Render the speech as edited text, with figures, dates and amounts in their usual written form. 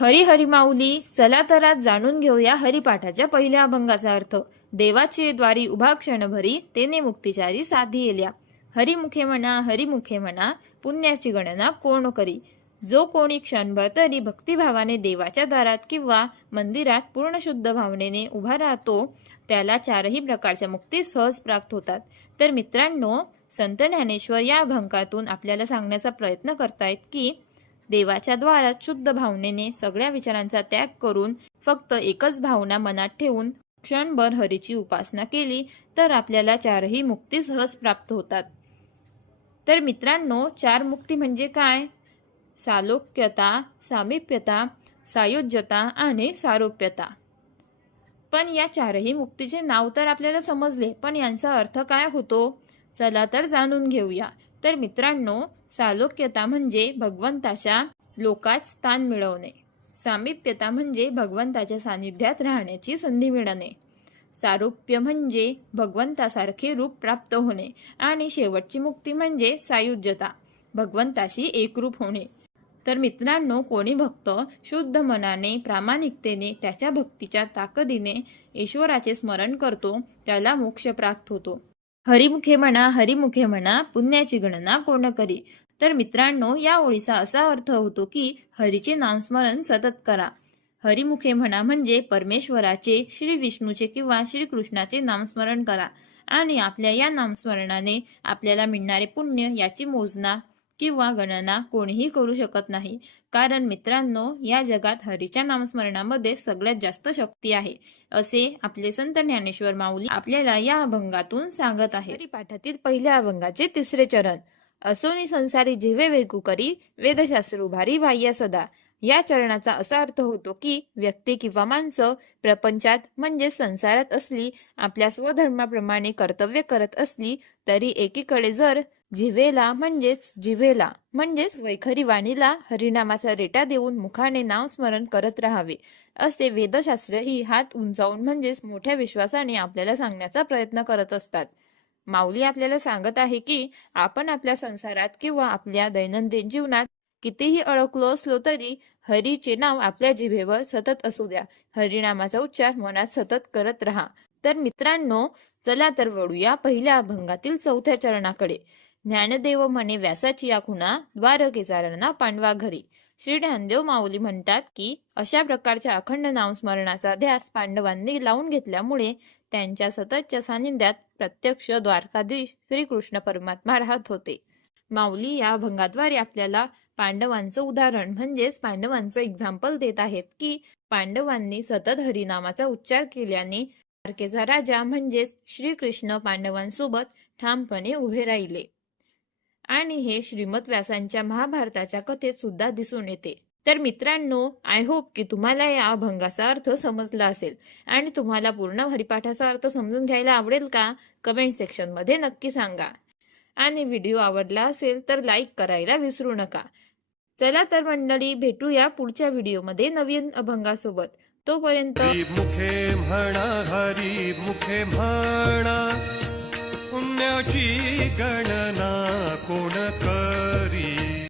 हरी हरी माऊली. चला तर आज जाणून घेऊया हरिपाठाच्या पहिल्या अभंगाचा अर्थ. देवाचे द्वारी उभा क्षणभरी, तेने मुक्तिचारी साधी येल्या. हरिमुखे म्हणा पुण्याची गणना कोण करी. जो कोणी क्षणभर तरी भक्तिभावाने देवाच्या दारात किंवा मंदिरात पूर्ण शुद्ध भावनेने उभा राहतो, त्याला चारही प्रकारच्या मुक्ती सहज प्राप्त होतात. तर मित्रांनो, संत ज्ञानेश्वर या अभंगातून आपल्याला सांगण्याचा प्रयत्न करतायत की देवाच्या द्वारात शुद्ध भावनेने सगळ्या विचारांचा त्याग करून फक्त एकच भावना मनात ठेवून क्षणभर हरीची उपासना केली तर आपल्याला चारही मुक्ती सहज प्राप्त होतात. तर मित्रांनो, चार मुक्ती म्हणजे काय? सालोक्यता, सामिप्यता, सायुज्यता आणि सारूप्यता. पण या चारही मुक्तीचे नाव तर आपल्याला समजले, पण यांचा अर्थ काय होतो? चला तर जाणून घेऊया. तर मित्रांनो, सालोक्यता म्हणजे भगवंताच्या लोकात स्थान मिळवणे. सामिप्यता म्हणजे भगवंताच्या सानिध्यात राहण्याची संधी मिळणे. सारूप्य म्हणजे भगवंतासारखे रूप प्राप्त होणे. आणि शेवटची मुक्ती म्हणजे सायुज्यता, भगवंताशी एकरूप होणे. तर मित्रांनो, कोणी भक्त शुद्ध मनाने प्रामाणिकतेने त्याच्या भक्तीच्या ताकदीने ईश्वराचे स्मरण करतो, त्याला मोक्ष प्राप्त होतो. हरिमुखे म्हणा पुण्याची गणना कोण करी. तर मित्रांनो, या ओळीचा असा अर्थ होतो की हरीचे नामस्मरण सतत करा. हरिमुखे म्हणा म्हणजे परमेश्वराचे, श्री विष्णूचे किंवा श्रीकृष्णाचे नामस्मरण करा. आणि आपल्या या नामस्मरणाने आपल्याला मिळणारे पुण्य याची मोजना किंवा गणना कोणीही करू शकत नाही. कारण मित्रांनो, या जगात हरीच्या नामस्मरणामध्ये सगळ्यात जास्त शक्ती आहे, असे आपले संत ज्ञानेश्वर माऊली आपल्याला या अभंगातून सांगत आहे. हरिपाठातील पहिल्या अभंगाचे तिसरे चरण. असोनी संसारी जिवे वेगू करी, वेदशास्त्र उभारी बाह्य सदा. या चरणाचा असा अर्थ होतो की व्यक्ती किंवा माणसं प्रपंचात म्हणजे संसारात असली, आपल्या स्वधर्माप्रमाणे कर्तव्य करत असली तरी एकीकडे जर जिव्हेला म्हणजेच वैखरी वाणीला हरिनामाचा रेटा देऊन मुखाने नामस्मरण करत राहावे, असे वेदशास्त्र ही हात उंचावून म्हणजेच मोठ्या विश्वासाने आपल्याला सांगण्याचा प्रयत्न करत असतात. माऊली आपल्याला सांगत आहे की आपण आपल्या संसारात किंवा आपल्या दैनंदिन जीवनात कितीही अडकलो असलो तरी हरीचे नाव आपल्या जिभेवर सतत असू द्या. हरिनामाचा उच्चार मनात सतत करत राहा. तर मित्रांनो, चला तर वळूया पहिल्या अभंगातील चौथ्या चरणाकडे. ज्ञानदेव म्हणे व्यासाची या खुणा, द्वारकेचा रणा पांडवा घरी. श्री ज्ञानदेव माऊली म्हणतात की अशा प्रकारच्या अखंड नामस्मरणाचा ध्यास पांडवांनी लावून घेतल्यामुळे त्यांच्या सततच्या सानिध्यात प्रत्यक्ष द्वारकाधीश श्रीकृष्ण परमात्मा राहत होते. माऊली या अभंगाद्वारे आपल्याला पांडवांचं उदाहरण म्हणजेच पांडवांचं एक्झाम्पल देत आहेत की पांडवांनी सतत हरिनामाचा उच्चार केल्याने द्वारकेचा राजा म्हणजेच श्रीकृष्ण पांडवांसोबत ठामपणे उभे राहिले. आणि हे श्रीमद व्यासांच्या महाभारताच्या कथेत सुद्धा दिसून येते. तर मित्रांनो, आय होप की तुम्हाला या अभंगाचा अर्थ समजला असेल. आणि तुम्हाला पूर्ण हरिपाठाचा अर्थ समजून घ्यायला आवडेल का? कमेंट सेक्शन मध्ये नक्की सांगा. आणि व्हिडिओ आवडला असेल तर लाईक करायला विसरू नका. चला तर मंडळी, भेटूया पुढच्या व्हिडिओमध्ये नवीन अभंगासोबत. तोपर्यंत मुखे म्हणा पुण्याची गणना कोण करी.